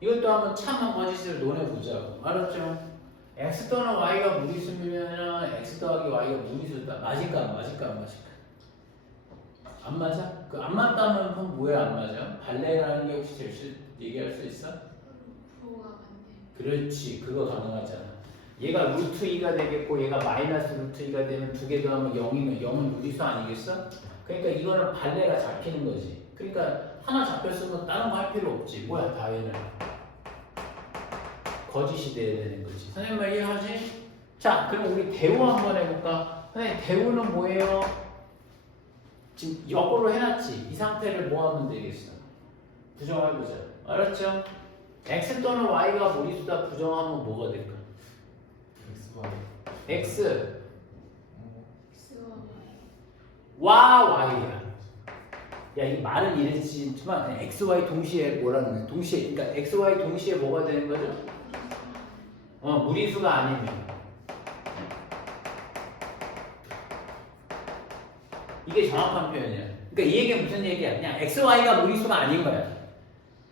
이것도 한번 참한 거짓을 논해보자고. 알았죠? x 또는 y가 무리수면 x 더하기 y가 무리수다. 맞을까 안 맞을까 안 맞을까? 안 맞아? 그 안 맞다면 그건 뭐야 안 맞아? 발레라는 게 혹시 얘기할 수 있어? 부호가 맞네. 그렇지. 그거 가능하잖아. 얘가 루트 2가 되겠고 얘가 마이너스 루트 2가 되면 두 개 더하면 0이면 0은 무리수 아니겠어? 그러니까 이거는 발레가 잡히는 거지. 그러니까 하나 잡혔으면 다른 거 할 필요 없지. 뭐야 다 얘는 거짓이 돼야 되는 거지. 선생님 말 이해하지? 자 그럼 우리 대우 한번 해볼까? 선생님 대우는 뭐예요? 지금 역으로 해놨지. 이 상태를 뭐 하면 되겠어? 부정해보자. 알았죠? x 또는 y가 무리수다 부정하면 뭐가 될까? x y. x x와 y. 와 y야. 야, 이 말은 이랬지만 x, y 동시에 뭐라는 거야? 동시에, 그러니까 x, y 동시에 뭐가 되는 거죠? 무리수가 아니면 이게 정확한 표현이야. 그러니까 이 얘기가 무슨 얘기야? 그냥 x, y가 무리수가 아닌 거야.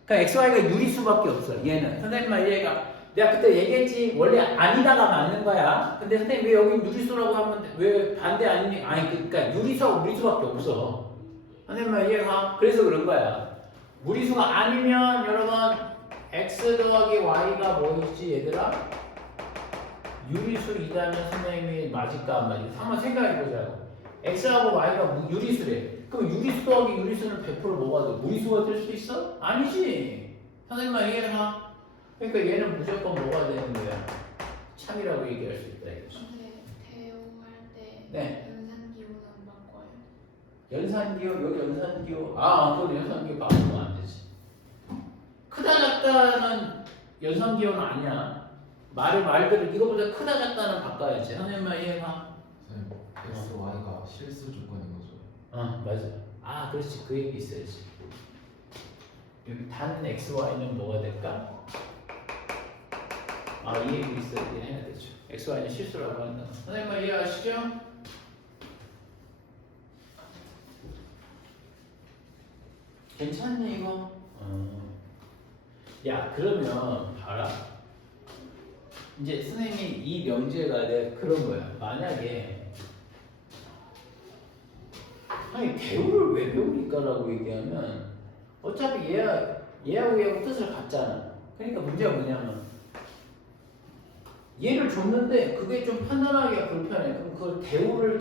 그러니까 x, y가 유리수밖에 없어. 얘는 선생님 말 이해가. 내가 그때 얘기했지. 원래 아니다가 맞는 거야. 근데 선생님 왜 여기 유리수라고 하면 왜 반대 아니? 아니 그러니까 유리수하고 무리수밖에 없어. 선생님 말 이해가. 그래서 그런 거야. 무리수가 아니면 여러분 x 더하기 y가 뭐있지 얘들아? 유리수이다면 선생님이 맞을까 안 맞을까? 한번 생각해 보자고. x하고 y가 유리수래. 그럼 유리수 더하기 유리수는 100% 뭐가 돼? 무리수가 될 수 있어? 아니지. 선생님 말 이해가. 그러니까 얘는 무조건 뭐가 되는 거야? 참이라고 얘기할 수 있다 이거지. 근데 대우할 때 네. 연산기호는 바꿔요. 연산기호 여기 연산기호 그건 연산기호 바꾸면 안 되지. 크다 작다는 연산기호는 아니야. 말대로 이거보다 크다 작다는 바꿔야지. 선생님 말 이해가? 선생님 x y가 실수 조건인 거죠. 맞아. 그렇지. 그 얘기 있어야지. 여기 단 x, y는 뭐가 될까? 이 얘기 있어야 해야 되죠. x, y는 실수라고 한다. 선생님 말 이해하시죠? 괜찮니 이거? 야 그러면 봐라. 이제 선생님이 이 명제가 내가 그런 거야. 만약에 아니 대우를 왜 배우니까라고 얘기하면 어차피 얘하고 얘하고 뜻을 같잖아. 그러니까 문제가 뭐냐면 얘를 줬는데 그게 좀 판단하기가 불편해. 그럼 그걸 대우를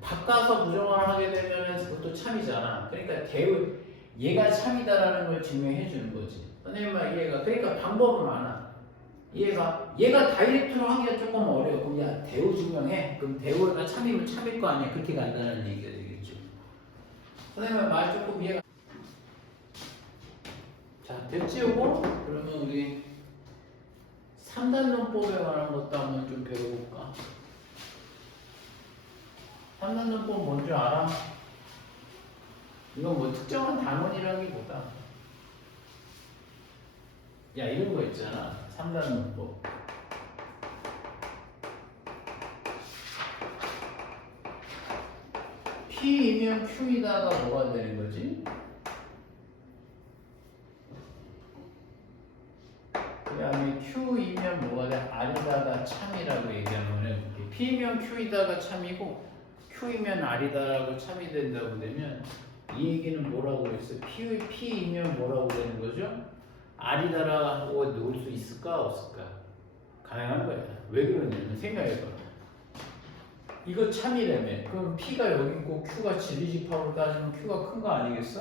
바꿔서 부정을 하게 되면 그것도 참이잖아. 그러니까 얘가 참이다라는 걸 증명해 주는 거지. 선생님 말 이해가. 그러니까 방법은 많아. 얘가 다이렉트로 하기가 조금 어려워. 그럼 야 대우 증명해. 그럼 대우가 참이면 참일 거 아니야. 그렇게 간다는 얘기가 되겠죠. 선생님 말 조금 이해가. 자 됐지 요거? 그러면 우리 3단론법에 관한 것도 한번 좀 배워볼까? 3단론법 뭔지 알아? 이건 뭐 특정한 단원이라기보다 야 이런 거 있잖아. 3단론법 P이면 Q이다가 뭐가 되는 거지? 그 다음에 Q이면 뭐가 돼? R이다가 참이라고 얘기하면 해볼게. P면 Q이다가 참이고 Q이면 R이다라고 참이 된다고 되면 이 얘기는 뭐라고 했어? P이면 뭐라고 되는 거죠? R이다라고 놓을 수 있을까 없을까? 가능한 거야. 왜 그러냐면 생각해봐. 이거 참이라며. 그럼 P가 여기 있고 Q가 진리집합으로 따지면 Q가 큰 거 아니겠어?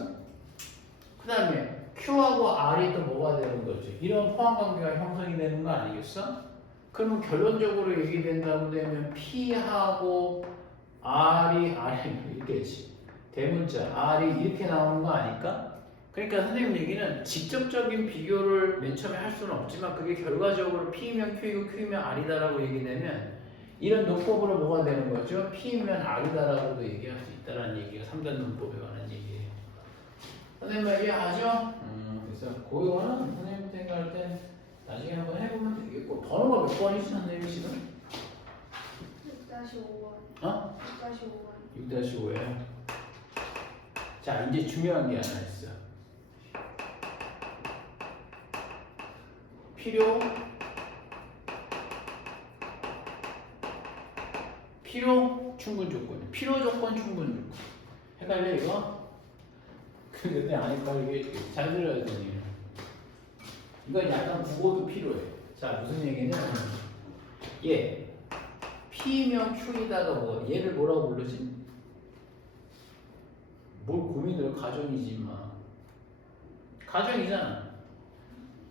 그 다음에 Q하고 R이 또 뭐가 되는 거지? 이런 포함관계가 형성이 되는 거 아니겠어? 그러면 결론적으로 얘기된다고 되면 P하고 R이 이렇게 대문자 R이 이렇게 나오는 거 아닐까? 그러니까 선생님 얘기는 직접적인 비교를 맨 처음에 할 수는 없지만 그게 결과적으로 P면 Q이고 Q면 R이다라고 얘기되면 이런 논법으로 뭐가 되는 거죠? P면 R이다라고도 얘기할 수 있다는 얘기가 3단 논법에 관한 얘기예요. 선생님 이해하죠? 그래서 그거는 선생님 생각할 때 나중에 한번 해보면 되겠고 번호가 몇 번이지 선생님 지금? 6-5번. 어? 6-5번. 6-5예요. 자 이제 중요한 게 하나 있어. 필요 충분 조건. 필요 조건 충분 조건. 헷갈려 이거? 근데 안 헷갈리게 잘 들어야 되니. 이건 약간 국어도 필요해. 자 무슨 얘기냐면 얘 P면 Q이다가 뭐 얘를 뭐라고 부르지? 뭘 고민을 가정이지 마. 가정이잖아.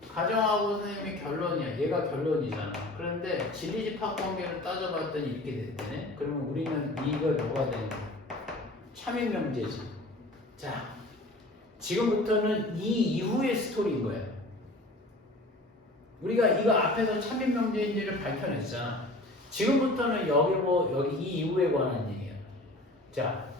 가정하고 선생님이 결론이야. 얘가 결론이잖아. 그런데 진리집합 관계를 따져봤더니 이렇게 됐네. 그러면 우리는 이걸 뭐가 되는 거야? 참임명제지. 자, 지금부터는 이 이후의 스토리인 거야. 우리가 이거 앞에서 참임명제인지를 밝혀냈잖아. 지금부터는 여기 이 이후에 관한 얘기야. 자,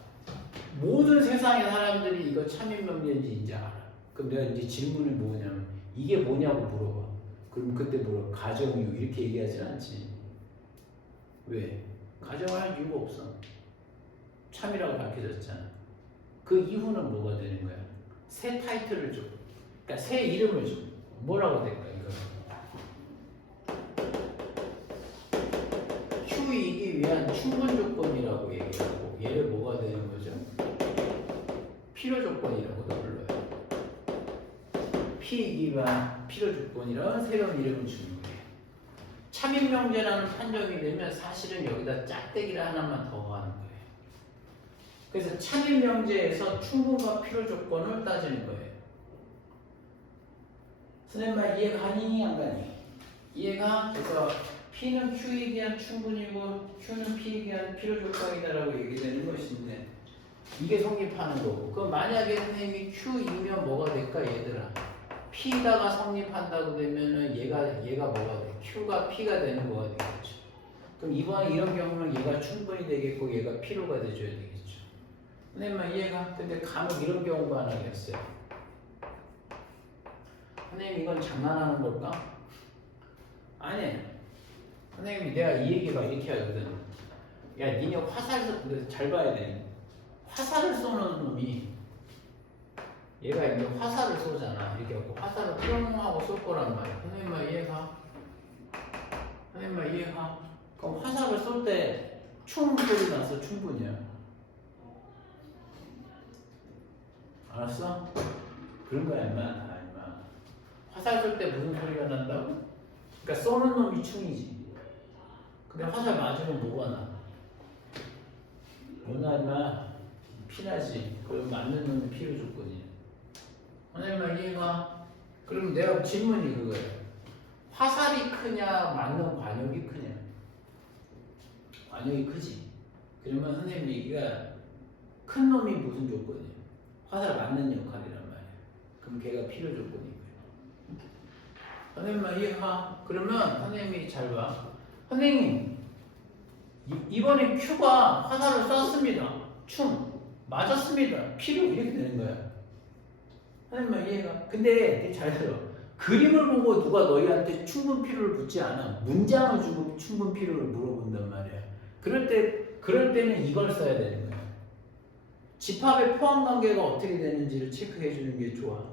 모든 세상의 사람들이 이거 참임명제인지 이제 알아. 그럼 내가 이제 질문이 뭐냐면 이게 뭐냐고 물어봐. 그럼 그때 물어. 가정이요. 이렇게 얘기하진 않지. 왜? 가정을 할 이유가 없어. 참이라고 밝혀졌잖아. 그 이후는 뭐가 되는 거야? 새 타이틀을 줘. 그러니까 새 이름을 줘. 뭐라고 될까 이거? Q이기 위한 충분 조건이라고 얘기하고 얘를 뭐가 되는 거죠? 필요 조건이라고도 불러요. P이기 위한 필요 조건이라는 새로운 이름을 주는 거예요. 참임명제라는 판정이 되면 사실은 여기다 짝대기를 하나만 더 하는 거예요. 그래서 참임명제에서 충분과 필요 조건을 따지는 거예요. 선생님 말 이해가 가니 안 가니? 이해가? 그래서 P는 Q에 대한 충분이고 Q는 P에 대한 필요 조건이다라고 얘기되는 것인데 이게 성립하는 거고. 그럼 만약에 선생님이 Q이면 뭐가 될까 얘들아? P다가 성립한다고 되면은 얘가 뭐가 돼? Q가 P가 되는 거가 되겠죠. 그럼 이번에 이런 경우는 얘가 충분히 되겠고 얘가 필요가 돼줘야 되겠죠. 선생님만 이해가? 근데 간혹 이런 경우가 하나 있어요. 선생님 이건 장난하는 걸까? 아니. 선생님이 내가 이 얘기가 이렇게 하거든. 야 니네 화살 잘 봐야 돼. 화살을 쏘는 놈이 얘가 이제 화살을 쏘잖아. 이렇게 하고 화살을 뿅 하고 쏠 거란 말이야. 선생님만 이해가? 선생님만 이해가? 그럼 화살을 쏠 때 충 소리 나서 충분이야. 알았어? 그런 거야 임마. 다 임마. 화살 쏠 때 무슨 소리가 난다고? 그러니까 쏘는 놈이 충이지. 근데 화살 맞으면 뭐가 나? 뭐나 임마? 피나지. 그럼 맞는 놈이 필요 조건이야. 선생님 이해가? 그럼 내가 질문이 그거예요. 화살이 크냐 맞는 관역이 크냐? 관역이 크지. 그러면 선생님 얘기가 큰 놈이 무슨 조건이에요? 화살 맞는 역할이란 말이에요. 그럼 걔가 필요 조건이고요. 선생님 이해가? 그러면 선생님이 잘 봐. 선생님 이번에 Q가 화살을 쐈습니다. 충 맞았습니다. 필요 이렇게 되는 거야. 선생님 이해가? 근데 되게 잘 들어. 그림을 보고 누가 너희한테 충분 필요를 묻지 않아. 문장을 주고 충분 필요를 물어본단 말이야. 그럴 때는 이걸 써야 되는 거야. 집합의 포함 관계가 어떻게 되는지를 체크해 주는 게 좋아.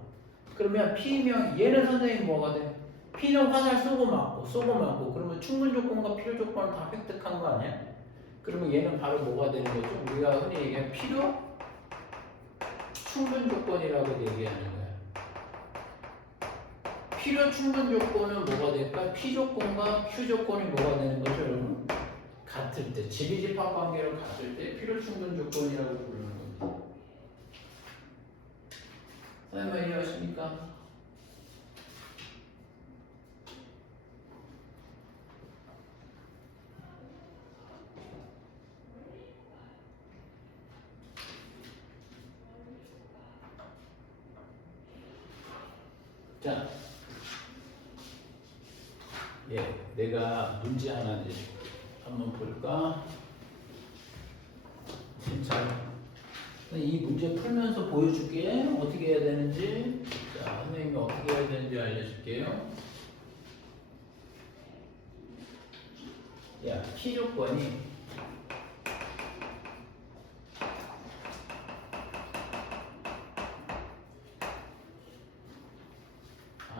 그러면 P면 얘는 선생님 뭐가 돼? P는 화살 쏘고 맞고 그러면 충분 조건과 필요 조건을 다 획득한 거 아니야? 그러면 얘는 바로 뭐가 되는 거죠? 우리가 흔히 얘기하는 필요 충분 조건이라고 얘기하는 거야. 필요 충분 조건은 뭐가 될까? P 조건과 Q 조건이 뭐가 되는 거죠, 여러분? 같을 때, 지비집합 관계로 같을 때 필요 충분 조건이라고 부르는 겁니다. 선생님 이해하십니까? 자, 내가 문제 하나 내줄게. 한번 볼까? 자, 이 문제 풀면서 보여줄게. 어떻게 해야 되는지. 자, 선생님이 어떻게 해야 되는지 알려줄게요. 야, P 조건이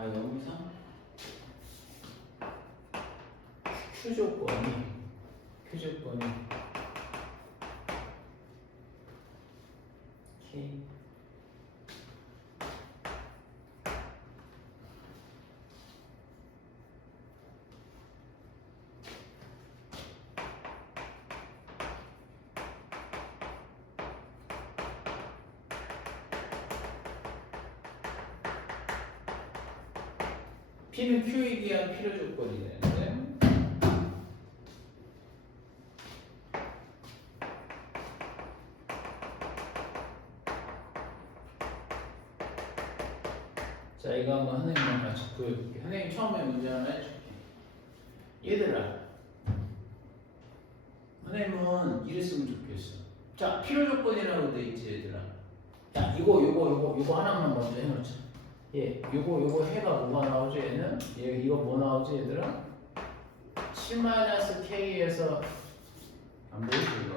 여기서 Q 조건이 K P는 Q에 대한 필요 조건이 되는데 자 이거 한번 선생님이랑 같이 보여줄게. 선생님 처음에 문제 하나 해줄게. 얘들아 선생님은 이랬으면 좋겠어. 자 필요 조건이라고 돼 있지 얘들아. 야 이거 하나만 먼저 해놓자. 요거 해가 뭐가 나오지 얘는? 이거 뭐 나오지 얘들아? 7-K에서 안 보이지 이거?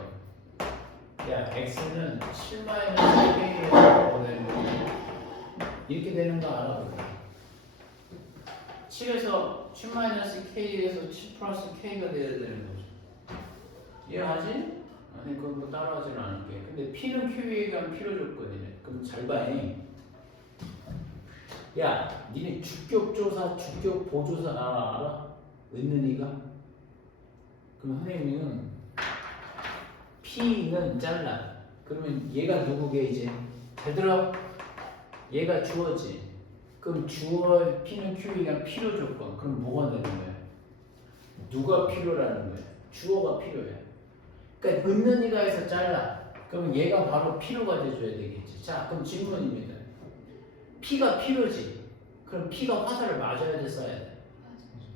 야 X는 7-K에서 뭐가 되는 거야? 이렇게 되는 거 알아? 7에서 7-K에서 7 플러스 K가 돼야 되는 거죠. 이해하지? 아니 그건 뭐 따라하지는 않을게. 근데 P는 Q에 의한 필요 조건이네. 그럼 잘 봐. 야, 니네 주격조사, 주격보조사 알아? 은는이가? 그럼 선생님은 P는 잘라. 그러면 얘가 누구게 이제? 잘 들어? 얘가 주어지. 그럼 주어 P는 Q에 의한 필요 조건. 그럼 뭐가 되는 거야? 누가 필요라는 거야? 주어가 필요해. 그러니까 은는이가에서 잘라. 그럼 얘가 바로 필요가 돼줘야 되겠지. 자, 그럼 질문입니다. P가 필요지. 그럼 P가 화살을 맞아야 돼, 써야 돼?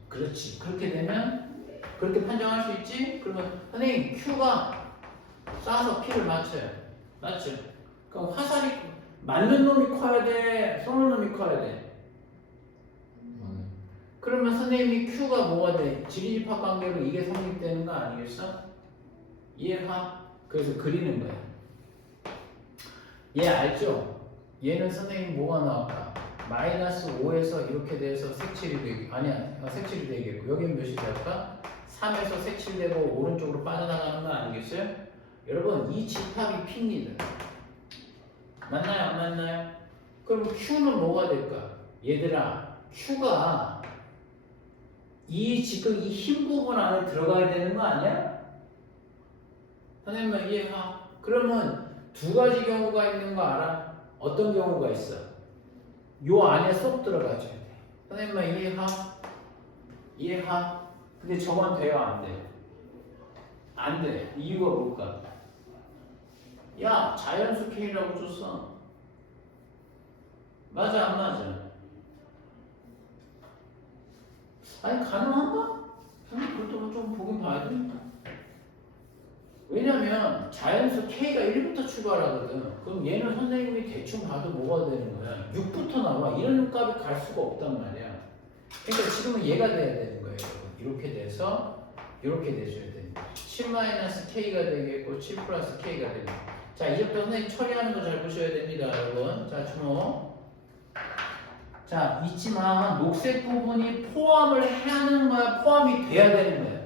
그렇지. 그렇게 되면 그렇게 판정할 수 있지? 그러면 선생님 Q가 쏴서 P를 맞춰요. 맞죠? 그럼 화살이 맞는 놈이 커야 돼? 쏘는 놈이 커야 돼? 그러면 선생님이 Q가 뭐가 돼? 지리집합 관계로 이게 성립되는 거 아니겠어? 이해가? 그래서 그리는 거야. 얘 알죠? 얘는 선생님 뭐가 나올까? -5에서 이렇게 돼서 색칠이 되기 아니야 색칠이 되겠고 여기는 몇이 될까? 3에서 색칠되고 오른쪽으로 빠져나가는 거 아니겠어요? 여러분 이 집합이 P입니다. 맞나요? 안 맞나요? 그럼 Q는 뭐가 될까? 얘들아 Q가 지금 이 흰 부분 안에 들어가야 되는 거 아니야? 선생님만 이해가? 그러면 두 가지 경우가 있는 거 알아? 어떤 경우가 있어? 요 안에 쏙 들어가줘야 돼. 선생님만 이해가? 이해가? 근데 저건 돼요? 안 돼요? 안 돼. 이유가 뭘까? 야 자연수 K라고 줬어. 맞아 안 맞아? 아니 가능한가? 그것도 좀 보긴 봐야 되니까. 왜냐면 자연수 K가 1부터 출발하거든. 그럼 얘는 선생님이 대충 봐도 뭐가 되는 거야? 6부터 나와. 이런 값이 갈 수가 없단 말이야. 그러니까 지금은 얘가 돼야 되는 거예요. 이렇게 돼서 이렇게 돼줘야 되는 거야. 7-K가 되겠고 7 플러스 K가 되는 거야. 자, 이제부터 선생님 처리하는 거 잘 보셔야 됩니다, 여러분. 자, 주목. 자, 있지만 녹색 부분이 포함을 해야 하는 거야, 포함이 돼야 되는 거야?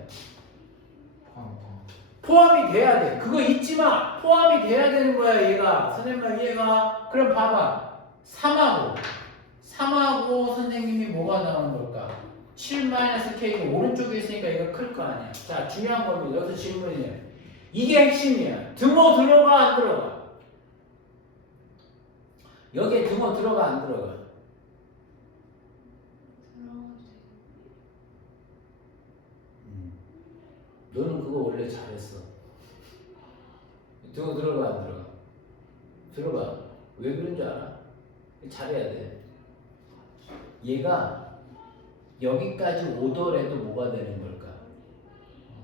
포함이 돼야 돼. 그거 잊지 마. 포함이 돼야 되는 거야, 얘가. 선생님 말 이해가? 그럼 봐봐. 3하고 선생님이 뭐가 나오는 걸까? 7-K가 오른쪽에 있으니까 얘가 클 거 아니야. 자, 중요한 겁니다. 여기서 질문이에요. 이게 핵심이야. 등호 들어가, 안 들어가? 여기에 등호 들어가, 안 들어가? 너는 그거 원래 잘했어. 등호 들어가, 안 들어가? 들어가. 왜 그런 줄 알아? 잘해야 돼. 얘가 여기까지 오더라도 뭐가 되는 걸까?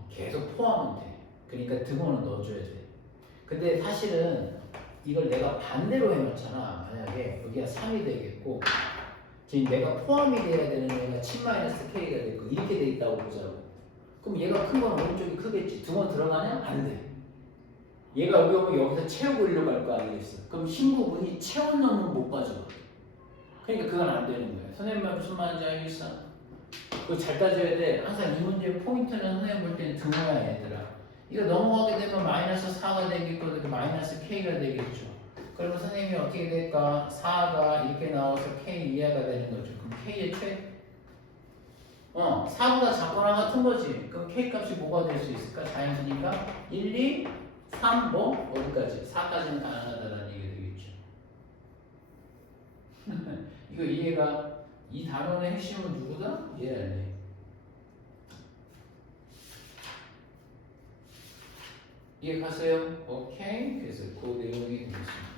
계속 포함은 돼. 그러니까 등호는 넣어줘야 돼. 근데 사실은 이걸 내가 반대로 해놓잖아. 만약에 여기가 3이 되겠고 지금 내가 포함이 돼야 되는 애가 7-K가 되고 이렇게 돼 있다고 보자고. 그럼 얘가 큰 건 오른쪽이 크겠지. 등호 들어가냐? 안 돼. 얘가 여기 오면 여기서 채우고 일로 갈 거 아니겠어. 그럼 흰 부분이 채운 놈은 못 가져가. 그러니까 그건 안 되는 거야. 선생님 말 무슨 말인지 알겠어? 그거 잘 따져야 돼. 항상 이 문제의 포인트는 선생님 볼 때는 등호야, 얘들아. 이거 넘어가게 되면 -4가 되겠고 -K가 되겠죠. 그러면 선생님이 어떻게 될까? 4가 이렇게 나와서 K 이하가 되는 거죠. 그럼 K의 최? 4보다 작거나 같은 거지. 그럼 K 값이 뭐가 될 수 있을까? 자연수니까 1, 2, 3, 뭐? 어디까지? 4까지는 가능하다는 얘기가 되겠죠. 이거 이해가? 이 단원의 핵심은 누구다? 얘네. 이해 가세요? 오케이. 그래서 그 내용이 되겠습니다.